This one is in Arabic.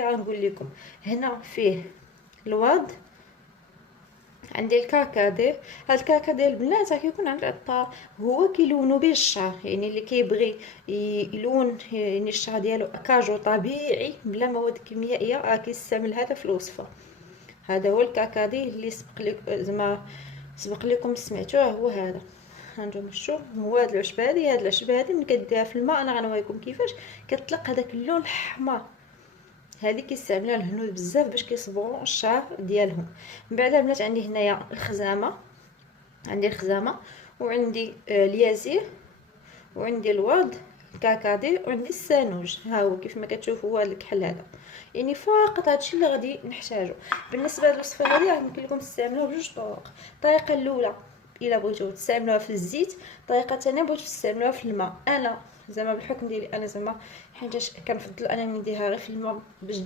غير غنقول لكم. هنا فيه الواد، عندي الكاكادي. هاد الكاكادي البنات كيكون عند العطار، هو كيلونو به الشعر، يعني اللي كيبغي يلون يعني الشعر ديالو كاجو طبيعي بلا مواد كيميائيه كيستعمل هذا في الوصفه. هذا هو الكاكادي اللي سبق لك زعما سبق لكم سمعتوه، هو هذا. هانتوما شوف، هو هاد العشبه هادي ملي كديها في الماء، انا غنوريكم كيفاش كتطلق هذاك اللون الحمار. هذه كيستعملوها الهنود بزاف باش كيصبغوا الشعر ديالهم. من بعد البنات عندي هنايا الخزامه، عندي الخزامه وعندي اليازير وعندي الورد الكاكادي وعندي السانوج. ها هو كيف ما كتشوفوا، هو هذا الكحل هذا، يعني فقط هادشي اللي غادي نحتاجو. بالنسبه للوصفه هذه غادي نقول لكم تستعملوها بجوج طرق. الطريقه الاولى الا بغيتو تستعملوها في الزيت، الطريقه الثانيه بغيتو تستعملوها في الماء. انا زعما بالحكم ديالي انا زعما حيتاش كنفضل انني نديرها غير في الماء باش